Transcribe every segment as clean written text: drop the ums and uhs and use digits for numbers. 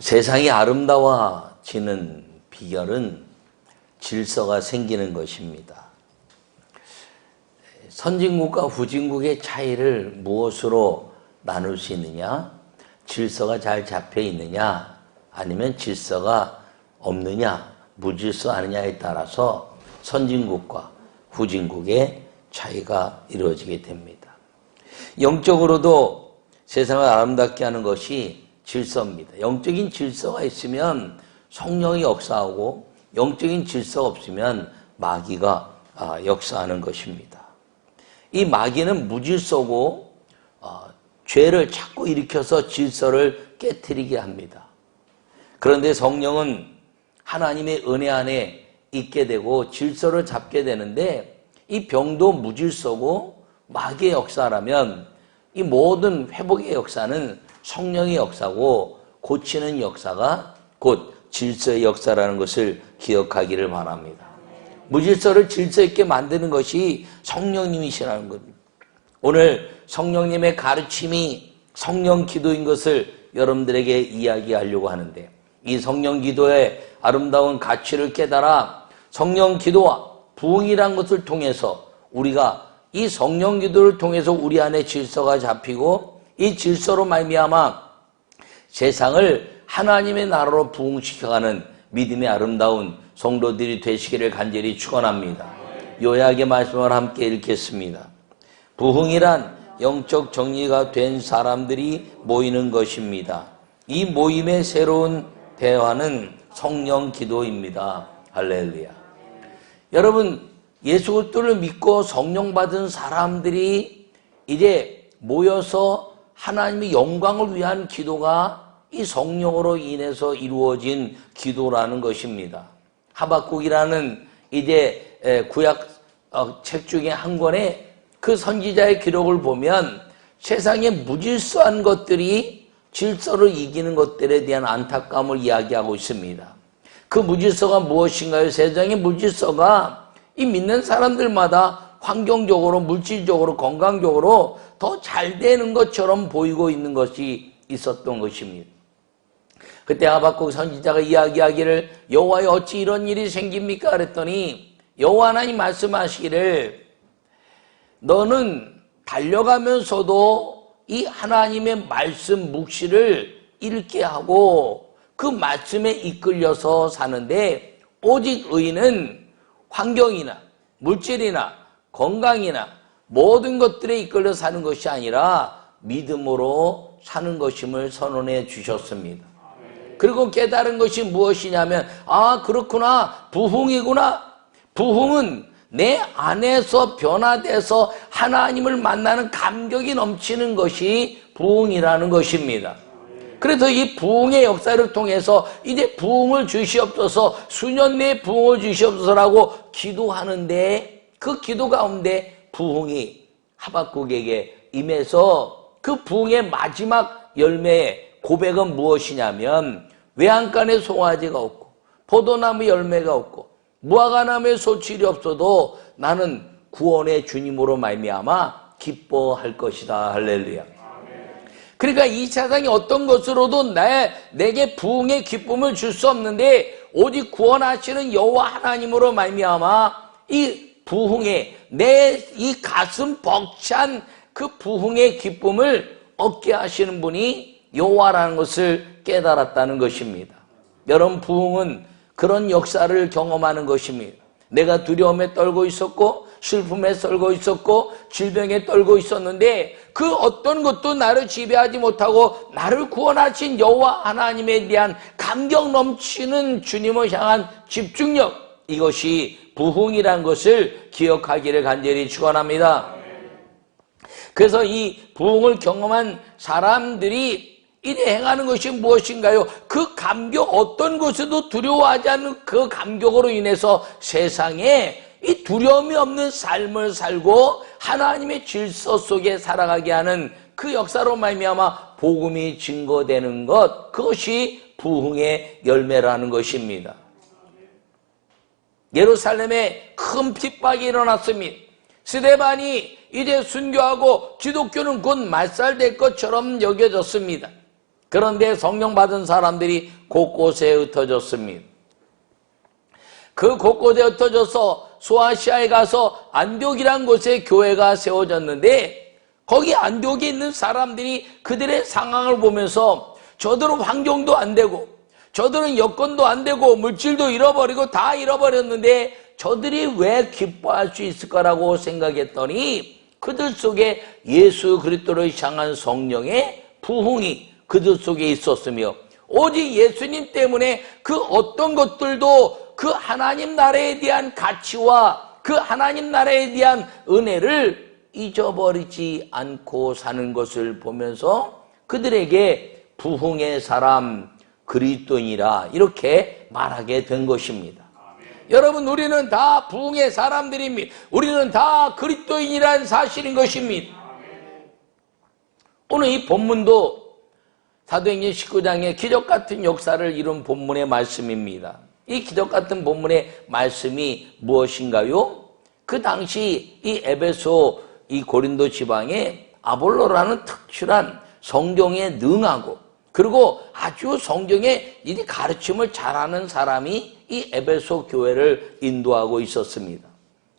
세상이 아름다워지는 비결은 질서가 생기는 것입니다. 선진국과 후진국의 차이를 무엇으로 나눌 수 있느냐? 질서가 잘 잡혀 있느냐? 아니면 질서가 없느냐? 무질서 아니냐에 따라서 선진국과 후진국의 차이가 이루어지게 됩니다. 영적으로도 세상을 아름답게 하는 것이 질서입니다. 영적인 질서가 있으면 성령이 역사하고 영적인 질서가 없으면 마귀가 역사하는 것입니다. 이 마귀는 무질서고 죄를 자꾸 일으켜서 질서를 깨트리게 합니다. 그런데 성령은 하나님의 은혜 안에 있게 되고 질서를 잡게 되는데 이 병도 무질서고 마귀의 역사라면 이 모든 회복의 역사는 성령의 역사고 고치는 역사가 곧 질서의 역사라는 것을 기억하기를 바랍니다. 무질서를 질서 있게 만드는 것이 성령님이시라는 겁니다. 오늘 성령님의 가르침이 성령 기도인 것을 여러분들에게 이야기하려고 하는데 이 성령 기도의 아름다운 가치를 깨달아 성령 기도와 부흥이란 것을 통해서 우리가 이 성령 기도를 통해서 우리 안에 질서가 잡히고 이 질서로 말미암아 세상을 하나님의 나라로 부흥시켜가는 믿음의 아름다운 성도들이 되시기를 간절히 축원합니다. 요약의 말씀을 함께 읽겠습니다. 부흥이란 영적 정리가 된 사람들이 모이는 것입니다. 이 모임의 새로운 대화는 성령 기도입니다. 할렐루야. 여러분, 예수 그리스도를 믿고 성령 받은 사람들이 이제 모여서 하나님의 영광을 위한 기도가 이 성령으로 인해서 이루어진 기도라는 것입니다. 하박국이라는 이제 구약 책 중에 한 권에 그 선지자의 기록을 보면 세상에 무질서한 것들이 질서를 이기는 것들에 대한 안타까움을 이야기하고 있습니다. 그 무질서가 무엇인가요? 세상의 무질서가 이 믿는 사람들마다 환경적으로, 물질적으로, 건강적으로 더 잘 되는 것처럼 보이고 있는 것이 있었던 것입니다. 그때 하박국 선지자가 이야기하기를 여호와여 어찌 이런 일이 생깁니까? 그랬더니 여호와 하나님 말씀하시기를 너는 달려가면서도 이 하나님의 말씀 묵시를 읽게 하고 그 말씀에 이끌려서 사는데 오직 의인은 환경이나 물질이나 건강이나 모든 것들에 이끌려 사는 것이 아니라 믿음으로 사는 것임을 선언해 주셨습니다. 그리고 깨달은 것이 무엇이냐면 그렇구나, 부흥이구나. 부흥은 내 안에서 변화돼서 하나님을 만나는 감격이 넘치는 것이 부흥이라는 것입니다. 그래서 이 부흥의 역사를 통해서 이제 부흥을 주시옵소서, 수년 내에 부흥을 주시옵소서라고 기도하는데 그 기도 가운데 부흥이 하박국에게 임해서 그 부흥의 마지막 열매의 고백은 무엇이냐면 외양간에 송아지가 없고 포도나무 열매가 없고 무화과나무에 소출이 없어도 나는 구원의 주님으로 말미암아 기뻐할 것이다. 할렐루야. 그러니까 이 세상이 어떤 것으로도 내게 부흥의 기쁨을 줄 수 없는데 오직 구원하시는 여호와 하나님으로 말미암아 이 부흥의 내 이 가슴 벅찬 그 부흥의 기쁨을 얻게 하시는 분이 여호와라는 것을 깨달았다는 것입니다. 여러분, 부흥은 그런 역사를 경험하는 것입니다. 내가 두려움에 떨고 있었고 슬픔에 떨고 있었고 질병에 떨고 있었는데 그 어떤 것도 나를 지배하지 못하고 나를 구원하신 여호와 하나님에 대한 감격 넘치는 주님을 향한 집중력, 이것이 부흥이라는 것을 기억하기를 간절히 축원합니다. 그래서 이 부흥을 경험한 사람들이 이래 행하는 것이 무엇인가요? 그 감격, 어떤 것에도 두려워하지 않는 그 감격으로 인해서 세상에 이 두려움이 없는 삶을 살고 하나님의 질서 속에 살아가게 하는 그 역사로 말미암아 복음이 증거되는 것, 그것이 부흥의 열매라는 것입니다. 예루살렘에 큰 핍박이 일어났습니다. 스데반이 이제 순교하고 기독교는 곧 말살될 것처럼 여겨졌습니다. 그런데 성령 받은 사람들이 곳곳에 흩어졌습니다. 그 곳곳에 흩어져서 소아시아에 가서 안디옥이라는 곳에 교회가 세워졌는데, 거기 안디옥에 있는 사람들이 그들의 상황을 보면서 저들은 환경도 안 되고 저들은 여건도 안 되고 물질도 잃어버리고 다 잃어버렸는데 저들이 왜 기뻐할 수 있을 거라고 생각했더니, 그들 속에 예수 그리스도를 향한 성령의 부흥이 그들 속에 있었으며, 오직 예수님 때문에 그 어떤 것들도 그 하나님 나라에 대한 가치와 그 하나님 나라에 대한 은혜를 잊어버리지 않고 사는 것을 보면서 그들에게 부흥의 사람, 그리스도인이라 이렇게 말하게 된 것입니다. 여러분, 우리는 다 부흥의 사람들입니다. 우리는 다 그리스도인이라는 사실인 것입니다. 오늘 이 본문도 사도행전 19장의 기적같은 역사를 이룬 본문의 말씀입니다. 이 기적같은 본문의 말씀이 무엇인가요? 그 당시 이 에베소, 이 고린도 지방에 아볼로라는 특출한 성경에 능하고 그리고 아주 성경의 이 가르침을 잘하는 사람이 이 에베소 교회를 인도하고 있었습니다.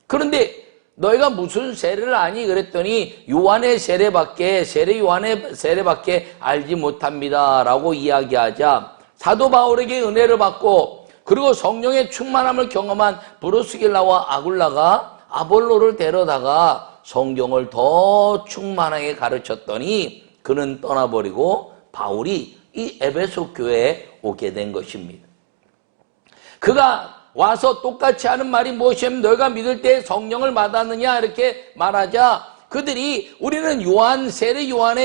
그런데 너희가 무슨 세례를 아니? 그랬더니 요한의 세례밖에 알지 못합니다 라고 이야기하자, 사도 바울에게 은혜를 받고 그리고 성령의 충만함을 경험한 브루스길라와 아굴라가 아볼로를 데려다가 성경을 더 충만하게 가르쳤더니 그는 떠나버리고 바울이 이 에베소 교회에 오게 된 것입니다. 그가 와서 똑같이 하는 말이 무엇이냐면, 너희가 믿을 때 성령을 받았느냐 이렇게 말하자, 그들이 우리는 요한의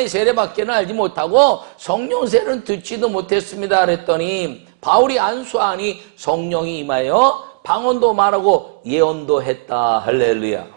세례밖에는 알지 못하고 성령 세례는 듣지도 못했습니다 그랬더니, 바울이 안수하니 성령이 임하여 방언도 말하고 예언도 했다. 할렐루야.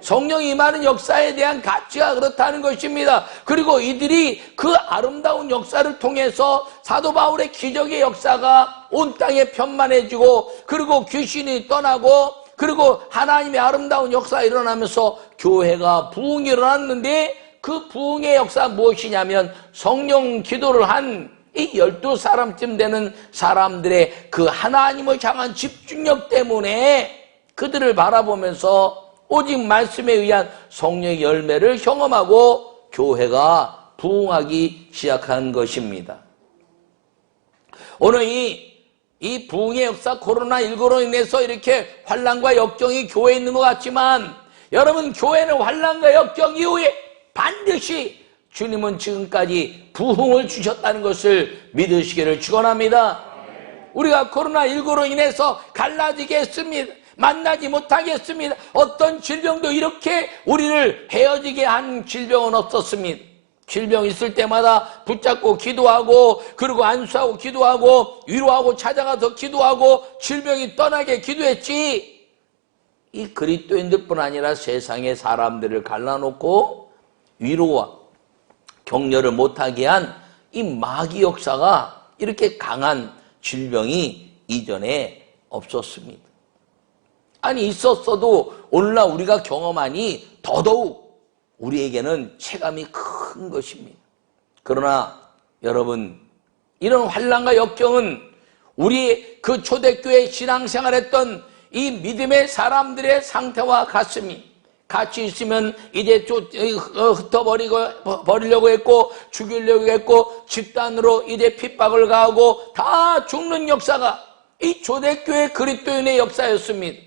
성령이 임하는 역사에 대한 가치가 그렇다는 것입니다. 그리고 이들이 그 아름다운 역사를 통해서 사도 바울의 기적의 역사가 온 땅에 편만해지고, 그리고 귀신이 떠나고, 그리고 하나님의 아름다운 역사가 일어나면서 교회가 부흥이 일어났는데, 그 부흥의 역사가 무엇이냐면 성령 기도를 한 이 12사람쯤 되는 사람들의 그 하나님을 향한 집중력 때문에 그들을 바라보면서 오직 말씀에 의한 성령의 열매를 경험하고 교회가 부흥하기 시작한 것입니다. 오늘 이 부흥의 역사, 코로나19로 인해서 이렇게 환난과 역경이 교회에 있는 것 같지만, 여러분, 교회는 환난과 역경 이후에 반드시 주님은 지금까지 부흥을 주셨다는 것을 믿으시기를 축원합니다. 우리가 코로나19로 인해서 갈라지게 했습니다. 만나지 못하게 했습니다. 어떤 질병도 이렇게 우리를 헤어지게 한 질병은 없었습니다. 질병 있을 때마다 붙잡고 기도하고, 그리고 안수하고 기도하고, 위로하고 찾아가서 기도하고, 질병이 떠나게 기도했지. 이 그리스도인들뿐 아니라 세상의 사람들을 갈라놓고 위로와 격려를 못하게 한 이 마귀 역사가, 이렇게 강한 질병이 이전에 없었습니다. 아니, 있었어도 오늘날 우리가 경험하니 더더욱 우리에게는 체감이 큰 것입니다. 그러나 여러분, 이런 환난과 역경은 우리 그 초대교회 신앙생활했던 이 믿음의 사람들의 상태와 같습니다. 같이 있으면 이제 흩어버리려고 했고, 죽이려고 했고, 집단으로 이제 핍박을 가하고 다 죽는 역사가 이 초대교회 그리스도인의 역사였습니다.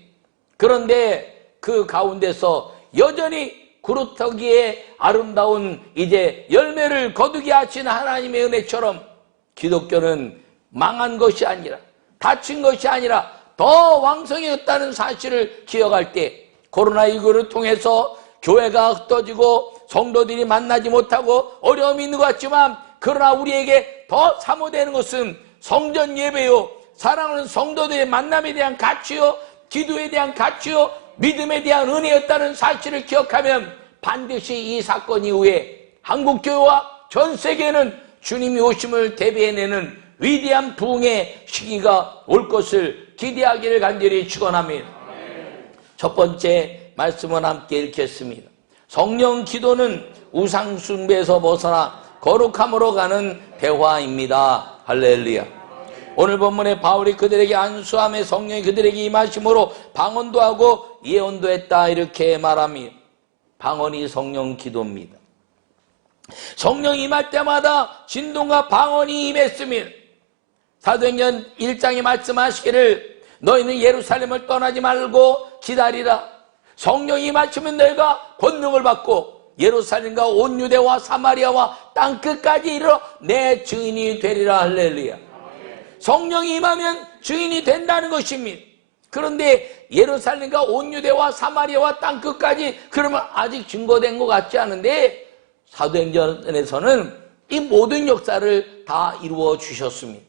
그런데 그 가운데서 여전히 구루터기에 아름다운 이제 열매를 거두게 하시는 하나님의 은혜처럼 기독교는 망한 것이 아니라, 다친 것이 아니라 더 왕성해졌다는 사실을 기억할 때, 코로나19를 통해서 교회가 흩어지고 성도들이 만나지 못하고 어려움이 있는 것 같지만, 그러나 우리에게 더 사모되는 것은 성전 예배요, 사랑하는 성도들의 만남에 대한 가치요, 기도에 대한 가치요, 믿음에 대한 은혜였다는 사실을 기억하면 반드시 이 사건 이후에 한국교회와 전 세계는 주님이 오심을 대비해내는 위대한 부흥의 시기가 올 것을 기대하기를 간절히 축원합니다. 첫 번째 말씀을 함께 읽겠습니다. 성령 기도는 우상 숭배에서 벗어나 거룩함으로 가는 대화입니다. 할렐루야. 오늘 본문에 바울이 그들에게 안수함에 성령이 그들에게 임하심으로 방언도 하고 예언도 했다 이렇게 말합니다. 방언이 성령 기도입니다. 성령이 임할 때마다 진동과 방언이 임했습니다. 사도행전 1장에 말씀하시기를 너희는 예루살렘을 떠나지 말고 기다리라. 성령이 임하시면 너희가 권능을 받고 예루살렘과 온 유대와 사마리아와 땅끝까지 이르러 내 증인이 되리라. 할렐루야. 성령이 임하면 증인이 된다는 것입니다. 그런데 예루살렘과 온 유대와 사마리아와 땅끝까지 그러면 아직 증거된 것 같지 않은데 사도행전에서는 이 모든 역사를 다 이루어 주셨습니다.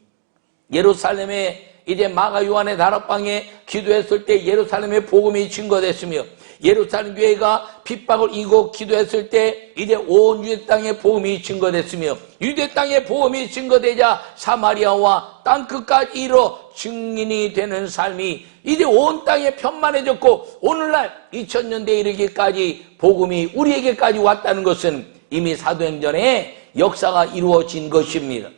예루살렘에 이제 마가 요한의 다락방에 기도했을 때 예루살렘의 복음이 증거됐으며 예루살렘 교회가 핍박을 이기고 기도했을 때 이제 온 유대 땅의 복음이 증거됐으며 유대 땅의 복음이 증거되자 사마리아와 땅끝까지 이르러 증인이 되는 삶이 이제 온 땅에 편만해졌고 오늘날 2000년대에 이르기까지 복음이 우리에게까지 왔다는 것은 이미 사도행전에 역사가 이루어진 것입니다.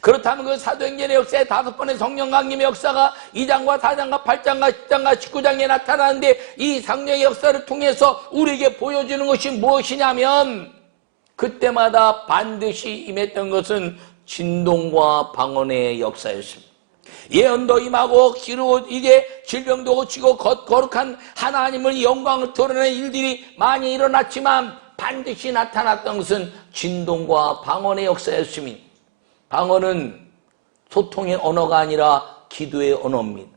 그렇다면 그 사도행전의 역사에 5번의 성령 강림의 역사가 2장과 4장과 8장과 10장과 19장에 나타나는데 이 성령의 역사를 통해서 우리에게 보여주는 것이 무엇이냐면 그때마다 반드시 임했던 것은 진동과 방언의 역사였습니다. 예언도 임하고 기로 이제 질병도 고치고 거룩한 하나님을 영광을 드러내는 일들이 많이 일어났지만 반드시 나타났던 것은 진동과 방언의 역사였습니다. 방언은 소통의 언어가 아니라 기도의 언어입니다.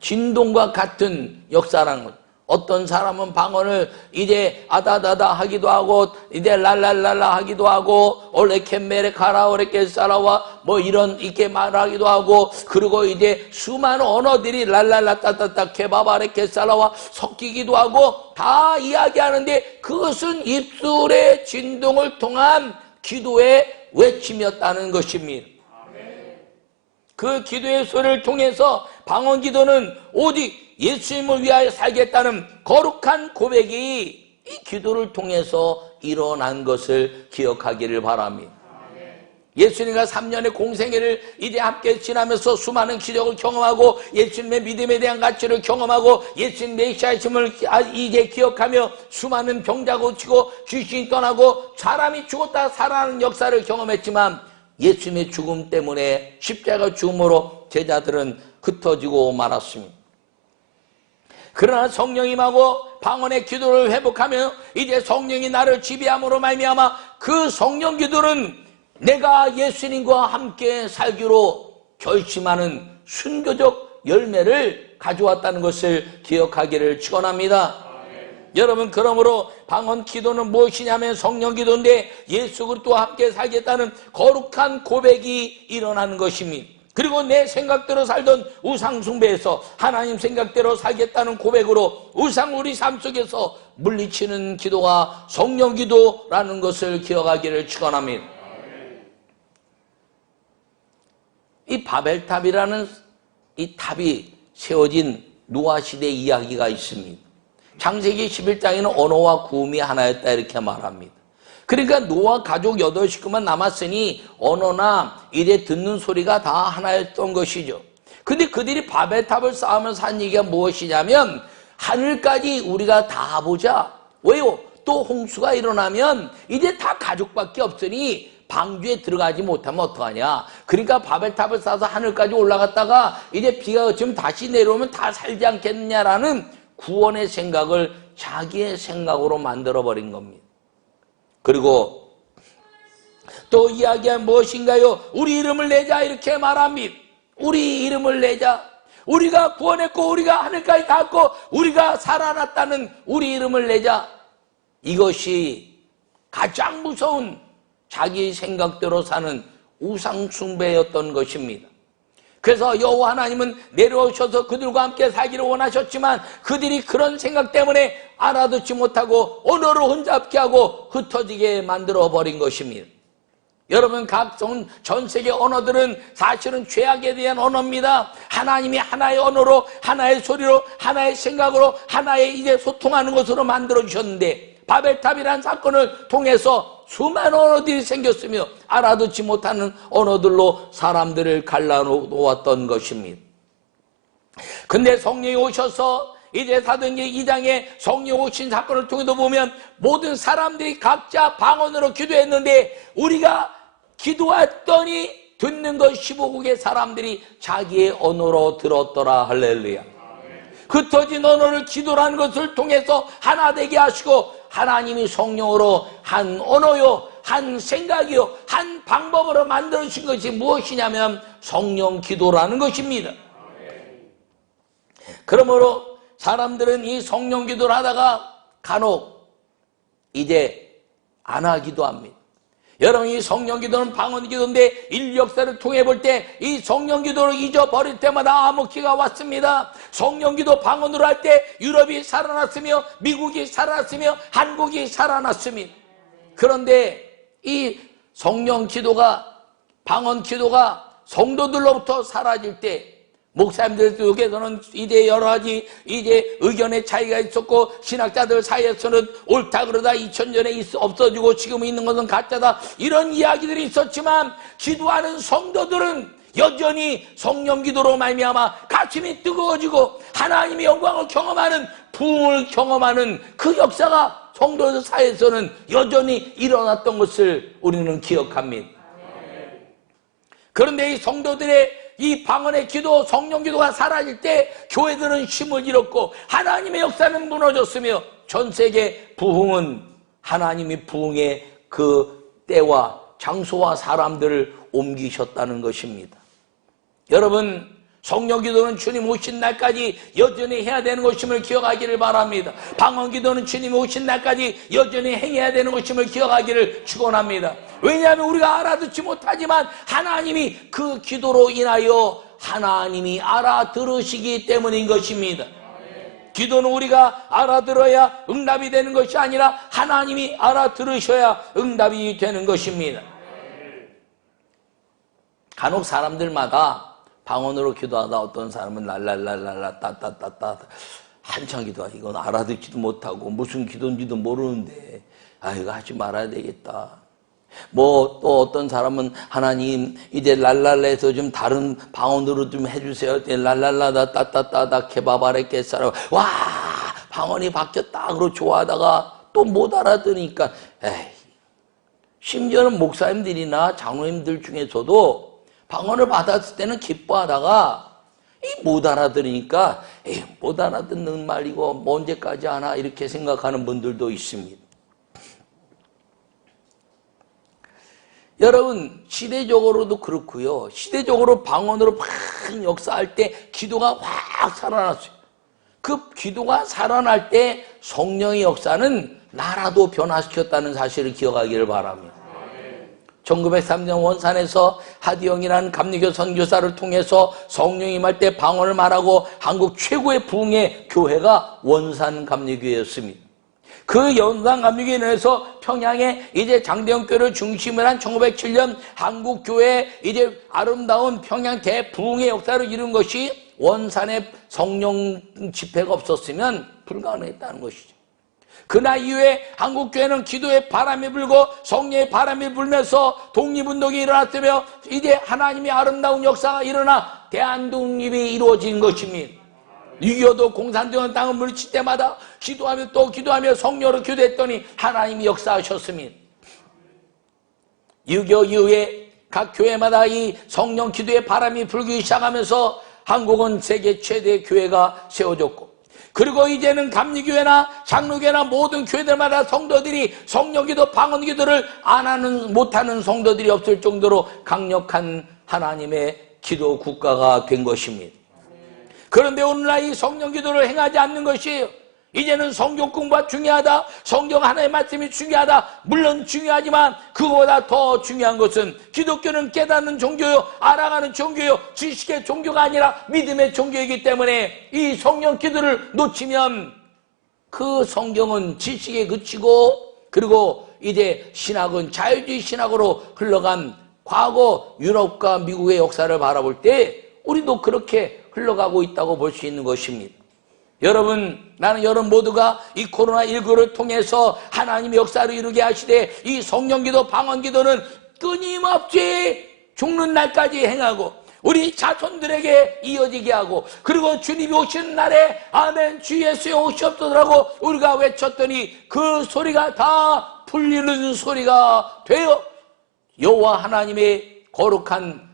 진동과 같은 역사라는 것. 어떤 사람은 방언을 이제 아다다다 하기도 하고 이제 랄랄랄라 하기도 하고 올레케메레 카라 오레케사라와 뭐 이런 이렇게 말하기도 하고 그리고 이제 수많은 언어들이 랄랄라 따따따 케바바레케사라와 섞이기도 하고 다 이야기하는데 그것은 입술의 진동을 통한 기도의 외침이었다는 것입니다. 그 기도의 소리를 통해서 방언 기도는 오직 예수님을 위하여 살겠다는 거룩한 고백이 이 기도를 통해서 일어난 것을 기억하기를 바랍니다. 예수님과 3년의 공생애를 이제 함께 지나면서 수많은 기적을 경험하고 예수님의 믿음에 대한 가치를 경험하고 예수님 메시아이심을 이제 기억하며 수많은 병자 고치고 귀신이 떠나고 사람이 죽었다 살아나는 역사를 경험했지만 예수님의 죽음 때문에 십자가 죽음으로 제자들은 흩어지고 말았습니다. 그러나 성령이 임하고 방언의 기도를 회복하며 이제 성령이 나를 지배함으로 말미암아 그 성령 기도는 내가 예수님과 함께 살기로 결심하는 순교적 열매를 가져왔다는 것을 기억하기를 축원합니다. 여러분 그러므로 방언 기도는 무엇이냐면 성령 기도인데 예수 그리스도와 함께 살겠다는 거룩한 고백이 일어나는 것입니다. 그리고 내 생각대로 살던 우상 숭배에서 하나님 생각대로 살겠다는 고백으로 우상 우리 삶 속에서 물리치는 기도가 성령 기도라는 것을 기억하기를 축원합니다. 이 바벨탑이라는 이 탑이 세워진 노아 시대 이야기가 있습니다. 창세기 11장에는 언어와 구음이 하나였다 이렇게 말합니다. 그러니까 노아 가족 8식구만 남았으니 언어나 이제 듣는 소리가 다 하나였던 것이죠. 근데 그들이 바벨탑을 쌓으면서 한 얘기가 무엇이냐면 하늘까지 우리가 다 보자. 왜요? 또 홍수가 일어나면 이제 다 가족밖에 없으니 방주에 들어가지 못하면 어떡하냐. 그러니까 바벨탑을 쌓아서 하늘까지 올라갔다가 이제 비가 그치면 다시 내려오면 다 살지 않겠느냐라는 구원의 생각을 자기의 생각으로 만들어버린 겁니다. 그리고 또 이야기한 무엇인가요? 우리 이름을 내자 이렇게 말합니다. 우리 이름을 내자. 우리가 구원했고 우리가 하늘까지 닿았고 우리가 살아났다는 우리 이름을 내자. 이것이 가장 무서운 자기 생각대로 사는 우상 숭배였던 것입니다. 그래서 여호와 하나님은 내려오셔서 그들과 함께 살기를 원하셨지만 그들이 그런 생각 때문에 알아듣지 못하고 언어를 혼잡게 하고 흩어지게 만들어버린 것입니다. 여러분 각종 전 세계 언어들은 사실은 죄악에 대한 언어입니다. 하나님이 하나의 언어로 하나의 소리로 하나의 생각으로 하나의 이제 소통하는 것으로 만들어주셨는데 바벨탑이라는 사건을 통해서 수많은 언어들이 생겼으며 알아듣지 못하는 언어들로 사람들을 갈라놓았던 것입니다. 근데 성령이 오셔서 이제 사도행전 2장에 성령 오신 사건을 통해서 보면 모든 사람들이 각자 방언으로 기도했는데 우리가 기도했더니 듣는 것 15국의 사람들이 자기의 언어로 들었더라. 할렐루야. 흩어진 언어를 기도라는 것을 통해서 하나 되게 하시고 하나님이 성령으로 한 언어요, 한 생각이요, 한 방법으로 만들어주신 것이 무엇이냐면 성령 기도라는 것입니다. 그러므로 사람들은 이 성령 기도를 하다가 간혹 이제 안 하기도 합니다. 여러분, 이 성령 기도는 방언 기도인데 인류 역사를 통해 볼 때 이 성령 기도를 잊어버릴 때마다 암흑기가 왔습니다. 성령 기도 방언으로 할 때 유럽이 살아났으며 미국이 살아났으며 한국이 살아났습니다. 그런데 이 성령 기도가, 방언 기도가 성도들로부터 사라질 때 목사님들 쪽에서는 이제 여러 가지 이제 의견의 차이가 있었고 신학자들 사이에서는 옳다 그러다 2000년에 없어지고 지금 있는 것은 가짜다 이런 이야기들이 있었지만 기도하는 성도들은 여전히 성령 기도로 말미암아 가슴이 뜨거워지고 하나님의 영광을 경험하는, 부흥을 경험하는 그 역사가 성도들 사이에서는 여전히 일어났던 것을 우리는 기억합니다. 그런데 이 성도들의 이 방언의 기도, 성령 기도가 사라질 때 교회들은 힘을 잃었고 하나님의 역사는 무너졌으며 전 세계 부흥은 하나님이 부흥의 그 때와 장소와 사람들을 옮기셨다는 것입니다. 여러분, 성령 기도는 주님 오신 날까지 여전히 해야 되는 것임을 기억하기를 바랍니다. 방언 기도는 주님 오신 날까지 여전히 행해야 되는 것임을 기억하기를 축원합니다. 왜냐하면 우리가 알아듣지 못하지만 하나님이 그 기도로 인하여 하나님이 알아들으시기 때문인 것입니다. 기도는 우리가 알아들어야 응답이 되는 것이 아니라 하나님이 알아들으셔야 응답이 되는 것입니다. 간혹 사람들마다 방언으로 기도하다 어떤 사람은 랄랄랄랄라 따따따따 한참 기도하, 이건 알아듣지도 못하고 무슨 기도인지도 모르는데 이거 하지 말아야 되겠다. 뭐 또 어떤 사람은 하나님 이제 랄랄라에서 좀 다른 방언으로 좀 해주세요. 랄랄라다 따따따다 케바바레 깨사라 와 방언이 바뀌었다 그러고 좋아하다가 또 못 알아들으니까 심지어는 목사님들이나 장로님들 중에서도 방언을 받았을 때는 기뻐하다가 못 알아들으니까 못 알아듣는 말이고 뭐 언제까지 하나 이렇게 생각하는 분들도 있습니다. 여러분, 시대적으로도 그렇고요. 시대적으로 방언으로 막 역사할 때 기도가 확 살아났어요. 그 기도가 살아날 때 성령의 역사는 나라도 변화시켰다는 사실을 기억하기를 바랍니다. 1903년 원산에서 하디영이라는 감리교 선교사를 통해서 성령이 임할 때 방언을 말하고 한국 최고의 부흥의 교회가 원산 감리교회였습니다. 그 원산 감리교회에 의해서 평양에 이제 장대영교를 중심으로 한 1907년 한국교회 이제 아름다운 평양 대부흥의 역사를 이룬 것이 원산에 성령 집회가 없었으면 불가능했다는 것이죠. 그날 이후에 한국교회는 기도의 바람이 불고 성령의 바람이 불면서 독립운동이 일어났으며 이제 하나님의 아름다운 역사가 일어나 대한독립이 이루어진 것입니다. 6.25도 공산주의 땅을 물리칠 때마다 기도하며 또 기도하며 성령으로 기도했더니 하나님이 역사하셨습니다. 6.25 이후에 각 교회마다 이 성령 기도의 바람이 불기 시작하면서 한국은 세계 최대의 교회가 세워졌고 그리고 이제는 감리교회나 장로교회나 모든 교회들마다 성도들이 성령기도, 방언기도를 못하는 성도들이 없을 정도로 강력한 하나님의 기도 국가가 된 것입니다. 그런데 오늘날 이 성령기도를 행하지 않는 것이에요. 이제는 성경 공부가 중요하다, 성경 하나의 말씀이 중요하다. 물론 중요하지만 그거보다 더 중요한 것은 기독교는 깨닫는 종교요, 알아가는 종교요, 지식의 종교가 아니라 믿음의 종교이기 때문에 이 성령 기도를 놓치면 그 성경은 지식에 그치고 그리고 이제 신학은 자유주의 신학으로 흘러간 과거 유럽과 미국의 역사를 바라볼 때 우리도 그렇게 흘러가고 있다고 볼 수 있는 것입니다. 여러분, 나는 여러분 모두가 이 코로나19를 통해서 하나님의 역사를 이루게 하시되 이 성령기도 방언기도는 끊임없이 죽는 날까지 행하고 우리 자손들에게 이어지게 하고 그리고 주님이 오시는 날에 아멘 주 예수의 오시옵소서라고 우리가 외쳤더니 그 소리가 다 풀리는 소리가 되어 여호와 하나님의 거룩한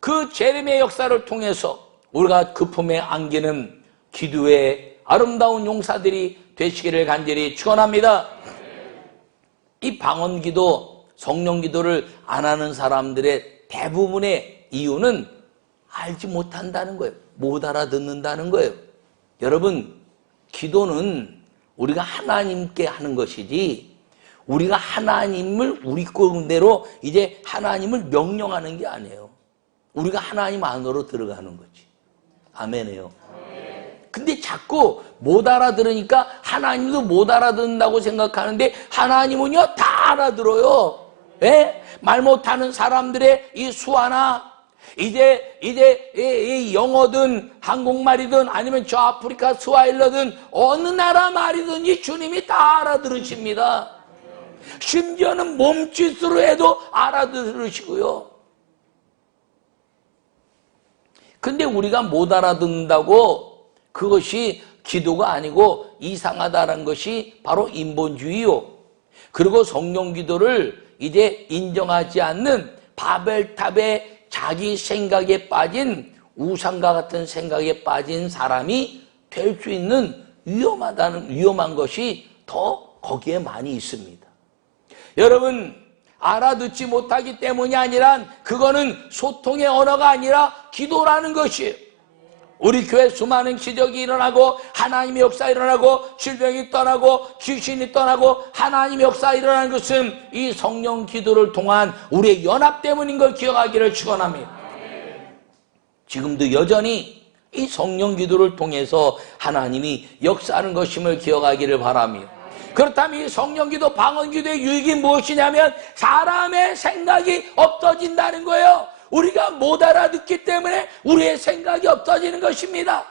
그 재림의 역사를 통해서 우리가 그 품에 안기는 기도의 아름다운 용사들이 되시기를 간절히 축원합니다. 이 방언기도, 성령기도를 안 하는 사람들의 대부분의 이유는 알지 못한다는 거예요. 못 알아듣는다는 거예요. 여러분, 기도는 우리가 하나님께 하는 것이지 우리가 하나님을 우리 꿈대로 이제 하나님을 명령하는 게 아니에요. 우리가 하나님 안으로 들어가는 거지. 아멘이에요. 근데 자꾸 못 알아들으니까 하나님도 못 알아듣는다고 생각하는데 하나님은요 다 알아들어요. 예? 말 못하는 사람들의 이 수화나 이제 이 영어든 한국말이든 아니면 저 아프리카 스와힐러든 어느 나라 말이든지 주님이 다 알아들으십니다. 심지어는 몸짓으로 해도 알아들으시고요. 근데 우리가 못 알아듣는다고 그것이 기도가 아니고 이상하다는 것이 바로 인본주의요. 그리고 성령기도를 이제 인정하지 않는 바벨탑의 자기 생각에 빠진 우상과 같은 생각에 빠진 사람이 될 수 있는 위험한 것이 더 거기에 많이 있습니다. 여러분, 알아듣지 못하기 때문이 아니라 그거는 소통의 언어가 아니라 기도라는 것이에요. 우리 교회 수많은 기적이 일어나고 하나님의 역사 일어나고 질병이 떠나고 귀신이 떠나고 하나님의 역사 일어나는 것은 이 성령 기도를 통한 우리의 연합 때문인 걸 기억하기를 축원합니다. 지금도 여전히 이 성령 기도를 통해서 하나님이 역사하는 것임을 기억하기를 바랍니다. 그렇다면 이 성령 기도, 방언 기도의 유익이 무엇이냐면 사람의 생각이 없어진다는 거예요. 우리가 못 알아듣기 때문에 우리의 생각이 없어지는 것입니다.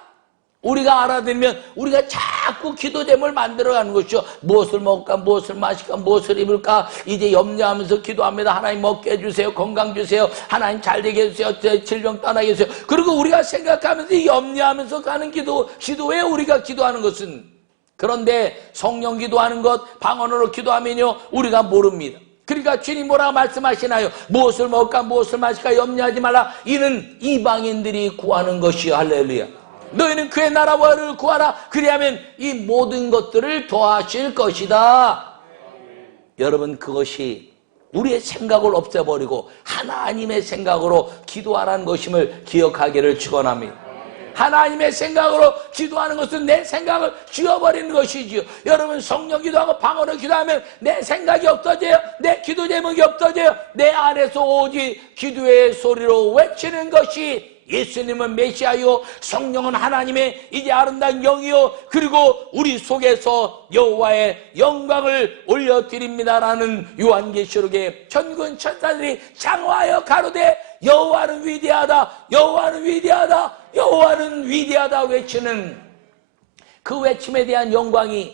우리가 알아들으면 우리가 자꾸 기도 제목을 만들어가는 것이죠. 무엇을 먹을까, 무엇을 마실까, 무엇을 입을까 이제 염려하면서 기도합니다. 하나님 먹게 해주세요. 건강 주세요. 하나님 잘되게 해주세요. 질병 떠나게 해주세요. 그리고 우리가 생각하면서 염려하면서 가는 기도에 우리가 기도하는 것은 그런데 성령 기도하는 것, 방언으로 기도하면요 우리가 모릅니다. 그러니까 주님 뭐라고 말씀하시나요? 무엇을 먹을까 무엇을 마실까 염려하지 말라. 이는 이방인들이 구하는 것이요. 할렐루야. 너희는 그의 나라와 의를 구하라. 그리하면 이 모든 것들을 더하실 것이다. 여러분, 그것이 우리의 생각을 없애버리고 하나님의 생각으로 기도하라는 것임을 기억하기를 축원합니다. 하나님의 생각으로 기도하는 것은 내 생각을 지워버리는 것이지요. 여러분, 성령 기도하고 방언으로 기도하면 내 생각이 없어져요. 내 기도 제목이 없어져요. 내 안에서 오직 기도의 소리로 외치는 것이 예수님은 메시아요, 성령은 하나님의 이제 아름다운 영이요, 그리고 우리 속에서 여호와의 영광을 올려드립니다라는 요한계시록의 천군 천사들이 장화하여 가로되 여호와는 위대하다, 여호와는 위대하다, 여호와는 위대하다 외치는 그 외침에 대한 영광이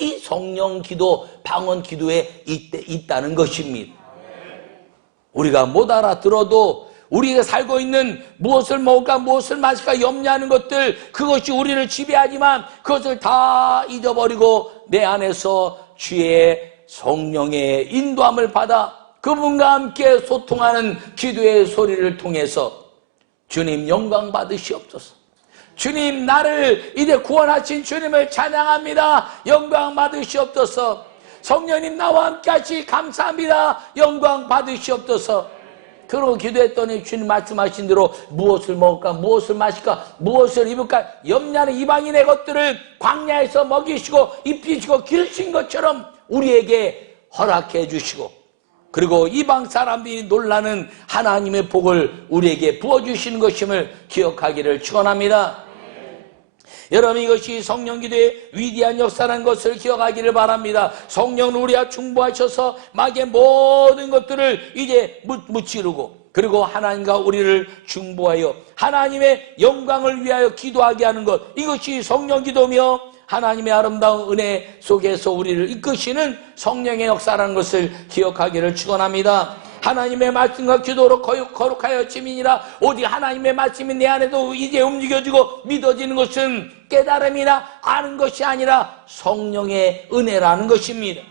이 성령 기도, 방언 기도에 있다는 것입니다. 우리가 못 알아들어도 우리가 살고 있는 무엇을 먹을까 무엇을 마실까 염려하는 것들, 그것이 우리를 지배하지만 그것을 다 잊어버리고 내 안에서 주의 성령의 인도함을 받아 그분과 함께 소통하는 기도의 소리를 통해서 주님 영광 받으시옵소서. 주님, 나를 이제 구원하신 주님을 찬양합니다. 영광 받으시옵소서. 성령님 나와 함께 하시 감사합니다. 영광 받으시옵소서. 그러고 기도했더니 주님 말씀하신 대로 무엇을 먹을까 무엇을 마실까 무엇을 입을까 염려하는 이방인의 것들을 광야에서 먹이시고 입히시고 기르신 것처럼 우리에게 허락해 주시고, 그리고 이방 사람들이 놀라는 하나님의 복을 우리에게 부어주시는 것임을 기억하기를 축원합니다. 여러분, 이것이 성령 기도의 위대한 역사라는 것을 기억하기를 바랍니다. 성령은 우리와 중보하셔서 마귀의 모든 것들을 이제 무찌르고 그리고 하나님과 우리를 중보하여 하나님의 영광을 위하여 기도하게 하는 것, 이것이 성령 기도며 하나님의 아름다운 은혜 속에서 우리를 이끄시는 성령의 역사라는 것을 기억하기를 축원합니다. 하나님의 말씀과 기도로 거룩하여 지민이라. 오직 하나님의 말씀이 내 안에도 이제 움직여지고 믿어지는 것은 깨달음이나 아는 것이 아니라 성령의 은혜라는 것입니다.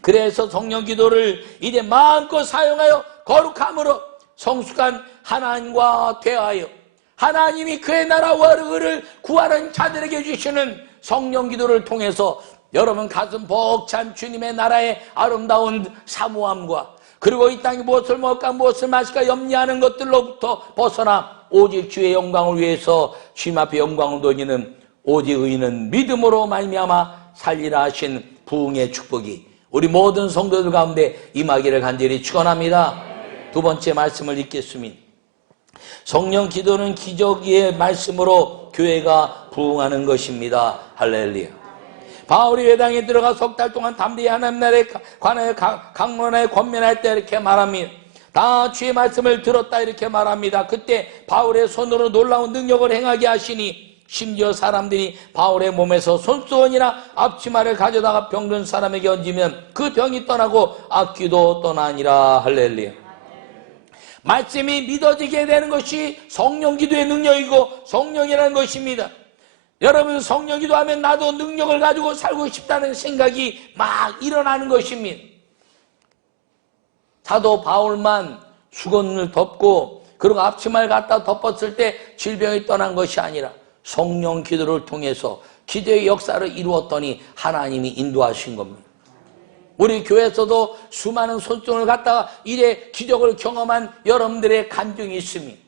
그래서 성령 기도를 이제 마음껏 사용하여 거룩함으로 성숙한 하나님과 대하여 하나님이 그의 나라와 의를 구하는 자들에게 주시는 성령 기도를 통해서 여러분 가슴 벅찬 주님의 나라의 아름다운 사모함과 그리고 이 땅에 무엇을 먹을까 무엇을 마실까 염려하는 것들로부터 벗어나 오직 주의 영광을 위해서 주님 앞에 영광을 돌리는 오직 의인은 믿음으로 말미암아 살리라 하신 부흥의 축복이 우리 모든 성도들 가운데 임하기를 간절히 축원합니다. 두 번째 말씀을 읽겠습니다. 성령 기도는 기적의 말씀으로 교회가 부흥하는 것입니다. 할렐루야. 바울이 회당에 들어가 석 달 동안 담대히 하나님 나라에 관하여 강론하여 권면할 때 이렇게 말합니다. 다 주의 말씀을 들었다 이렇게 말합니다. 그때 바울의 손으로 놀라운 능력을 행하게 하시니 심지어 사람들이 바울의 몸에서 손수건이나 앞치마를 가져다가 병든 사람에게 얹으면 그 병이 떠나고 악귀도 떠나니라. 할렐루야. 말씀이 믿어지게 되는 것이 성령 기도의 능력이고 성령이라는 것입니다. 여러분 성령 기도하면 나도 능력을 가지고 살고 싶다는 생각이 막 일어나는 것입니다. 사도 바울만 수건을 덮고 그리고 앞치마를 갖다 덮었을 때 질병이 떠난 것이 아니라 성령 기도를 통해서 기도의 역사를 이루었더니 하나님이 인도하신 겁니다. 우리 교회에서도 수많은 손수건을 갖다가 이래 기적을 경험한 여러분들의 간증이 있습니다.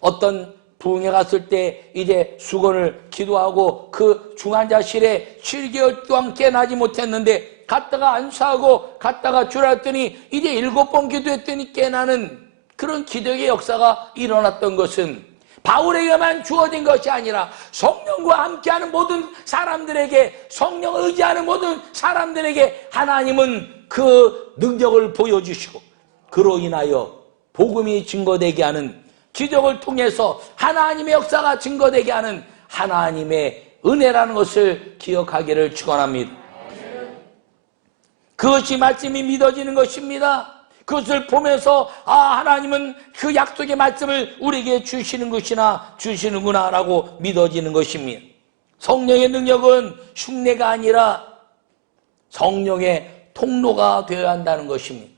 어떤 부흥회 갔을 때 이제 수건을 기도하고 그 중환자실에 7개월 동안 깨나지 못했는데 갔다가 안수하고 갔다가 주라했더니 이제 7번 기도했더니 깨나는 그런 기적의 역사가 일어났던 것은 바울에게만 주어진 것이 아니라 성령과 함께하는 모든 사람들에게, 성령을 의지하는 모든 사람들에게 하나님은 그 능력을 보여주시고 그로 인하여 복음이 증거되게 하는, 기적을 통해서 하나님의 역사가 증거되게 하는 하나님의 은혜라는 것을 기억하기를 축원합니다. 그것이 말씀이 믿어지는 것입니다. 그것을 보면서 하나님은 그 약속의 말씀을 우리에게 주시는구나 라고 믿어지는 것입니다. 성령의 능력은 흉내가 아니라 성령의 통로가 되어야 한다는 것입니다.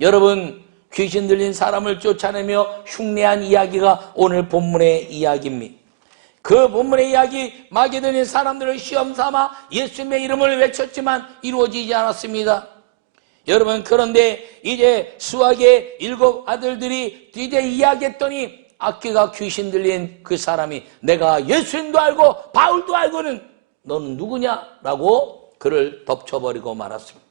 여러분, 귀신 들린 사람을 쫓아내며 흉내한 이야기가 오늘 본문의 이야기입니다. 그 본문의 이야기, 마귀 들린 사람들을 시험삼아 예수님의 이름을 외쳤지만 이루어지지 않았습니다. 여러분, 그런데 이제 수학의 7 아들들이 이제 이야기했더니 악귀가 귀신 들린 그 사람이 내가 예수님도 알고 바울도 알고는 너는 누구냐? 라고 그를 덮쳐버리고 말았습니다.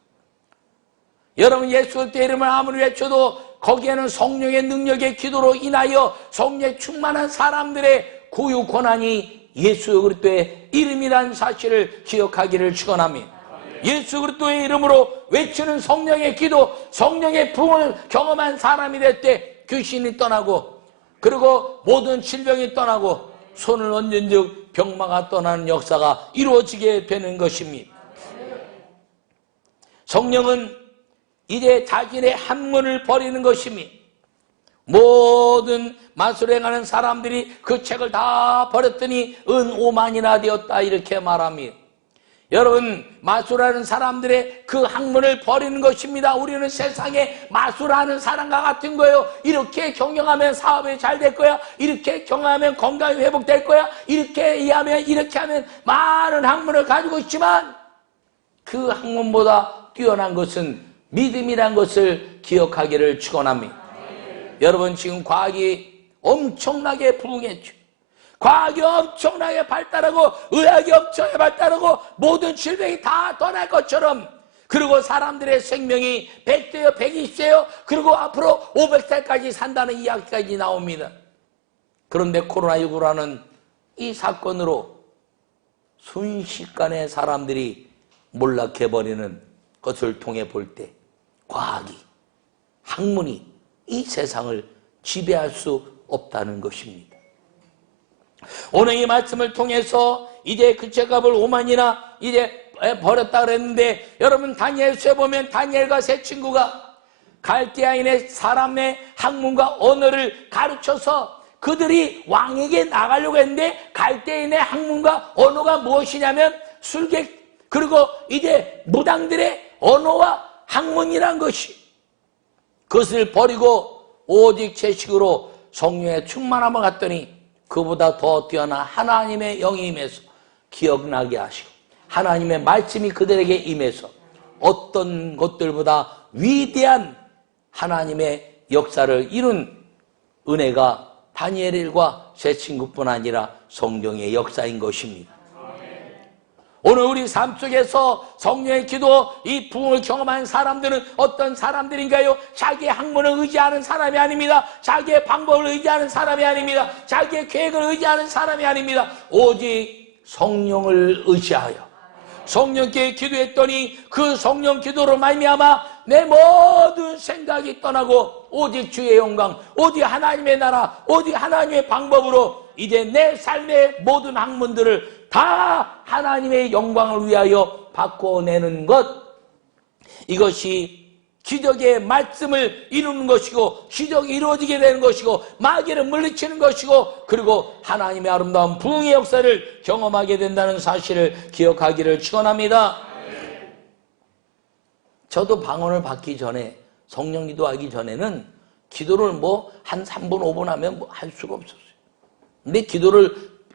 여러분, 예수 그리스도의 이름을 아무리 외쳐도 거기에는 성령의 능력의 기도로 인하여 성령에 충만한 사람들의 고유 권한이 예수 그리스도의 이름이라는 사실을 기억하기를 축원합니다. 예수 그리스도의 이름으로 외치는 성령의 기도, 성령의 부흥을 경험한 사람이 될 때 귀신이 떠나고 그리고 모든 질병이 떠나고 손을 얹은 즉 병마가 떠나는 역사가 이루어지게 되는 것입니다. 성령은 이제 자신의 학문을 버리는 것입니다. 모든 마술을 행하는 사람들이 그 책을 다 버렸더니 은 5만이나 되었다 이렇게 말합니다. 여러분, 마술하는 사람들의 그 학문을 버리는 것입니다. 우리는 세상에 마술하는 사람과 같은 거예요. 이렇게 경영하면 사업이 잘 될 거야. 이렇게 경영하면 건강이 회복될 거야. 이렇게 하면 많은 학문을 가지고 있지만 그 학문보다 뛰어난 것은 믿음이란 것을 기억하기를 축원합니다. 여러분, 지금 과학이 엄청나게 부흥했죠. 과학이 엄청나게 발달하고 의학이 엄청나게 발달하고 모든 질병이 다 떠날 것처럼, 그리고 사람들의 생명이 100세요 120세요 그리고 앞으로 500살까지 산다는 이야기까지 나옵니다. 그런데 코로나19라는 이 사건으로 순식간에 사람들이 몰락해버리는 것을 통해 볼 때 과학이 학문이 이 세상을 지배할 수 없다는 것입니다. 오늘 이 말씀을 통해서 이제 그 죄값을 5만이나 이제 버렸다 그랬는데, 여러분 다니엘서에 보면 다니엘과 세 친구가 갈대아인의 사람의 학문과 언어를 가르쳐서 그들이 왕에게 나가려고 했는데, 갈대아인의 학문과 언어가 무엇이냐면 술객, 그리고 이제 무당들의 언어와 학문이란 것이, 그것을 버리고 오직 채식으로 성령의 충만함을 갖더니 그보다 더 뛰어난 하나님의 영이 임해서 기억나게 하시고, 하나님의 말씀이 그들에게 임해서 어떤 것들보다 위대한 하나님의 역사를 이룬 은혜가 다니엘의 일과 세 친구뿐 아니라 성령의 역사인 것입니다. 오늘 우리 삶 속에서 성령의 기도, 이 부흥을 경험한 사람들은 어떤 사람들인가요? 자기의 학문을 의지하는 사람이 아닙니다. 자기의 방법을 의지하는 사람이 아닙니다. 자기의 계획을 의지하는 사람이 아닙니다. 오직 성령을 의지하여 성령께 기도했더니 그 성령 기도로 말미암아 내 모든 생각이 떠나고 오직 주의 영광, 오직 하나님의 나라, 오직 하나님의 방법으로 이제 내 삶의 모든 학문들을 다 하나님의 영광을 위하여 바꿔내는 것, 이것이 기적의 말씀을 이루는 것이고 기적이 이루어지게 되는 것이고 마귀를 물리치는 것이고, 그리고 하나님의 아름다운 부흥의 역사를 경험하게 된다는 사실을 기억하기를 축원합니다. 저도 방언을 받기 전에, 성령 기도하기 전에는 기도를 한 3분 5분 하면 할 수가 없었어요. 근데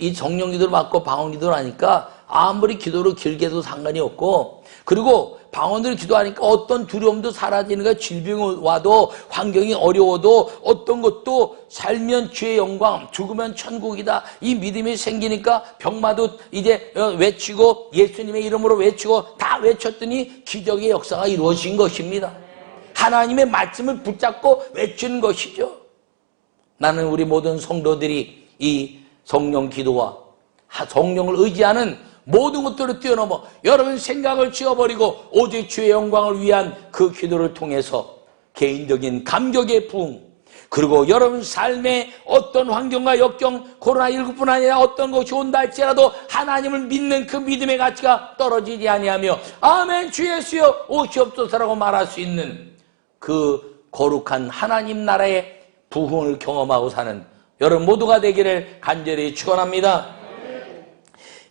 이 성령 기도를 받고 방언 기도를 하니까 아무리 기도를 길게 해도 상관이 없고, 그리고 방언으로 기도하니까 어떤 두려움도 사라지는 거야. 질병이 와도, 환경이 어려워도, 어떤 것도 살면 주의 영광, 죽으면 천국이다, 이 믿음이 생기니까 병마도 이제 외치고 예수님의 이름으로 외치고 다 외쳤더니 기적의 역사가 이루어진 것입니다. 하나님의 말씀을 붙잡고 외치는 것이죠. 나는 우리 모든 성도들이 이 성령 기도와 성령을 의지하는 모든 것들을 뛰어넘어 여러분 생각을 지워버리고 오직 주의 영광을 위한 그 기도를 통해서 개인적인 감격의 부흥, 그리고 여러분 삶의 어떤 환경과 역경, 코로나19뿐 아니라 어떤 것이 온다 할지라도 하나님을 믿는 그 믿음의 가치가 떨어지지 아니하며 아멘 주 예수여 오시옵소서라고 말할 수 있는 그 거룩한 하나님 나라의 부흥을 경험하고 사는 여러분 모두가 되기를 간절히 축원합니다.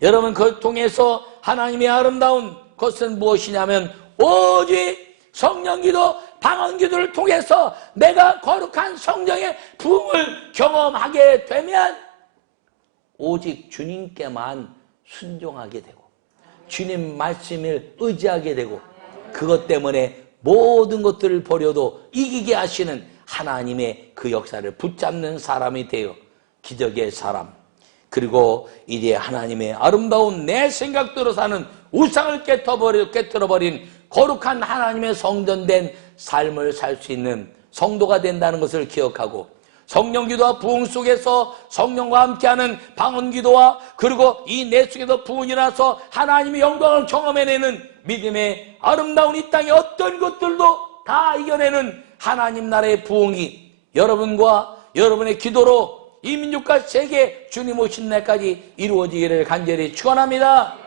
여러분 그걸 통해서 하나님의 아름다운 것은 무엇이냐면 오직 성령기도, 방언기도를 통해서 내가 거룩한 성령의 부흥을 경험하게 되면 오직 주님께만 순종하게 되고 주님 말씀을 의지하게 되고, 그것 때문에 모든 것들을 버려도 이기게 하시는 하나님의 그 역사를 붙잡는 사람이 되어 기적의 사람, 그리고 이제 하나님의 아름다운 내 생각대로 사는 우상을 깨트려버린 거룩한 하나님의 성전된 삶을 살 수 있는 성도가 된다는 것을 기억하고, 성령기도와 부흥 속에서 성령과 함께하는 방언기도와 그리고 이 내 속에서 부흥이 나서 하나님의 영광을 경험해내는 믿음의 아름다운 이 땅의 어떤 것들도 다 이겨내는 하나님 나라의 부흥이 여러분과 여러분의 기도로 이 민족과 세계 주님 오신 날까지 이루어지기를 간절히 축원합니다.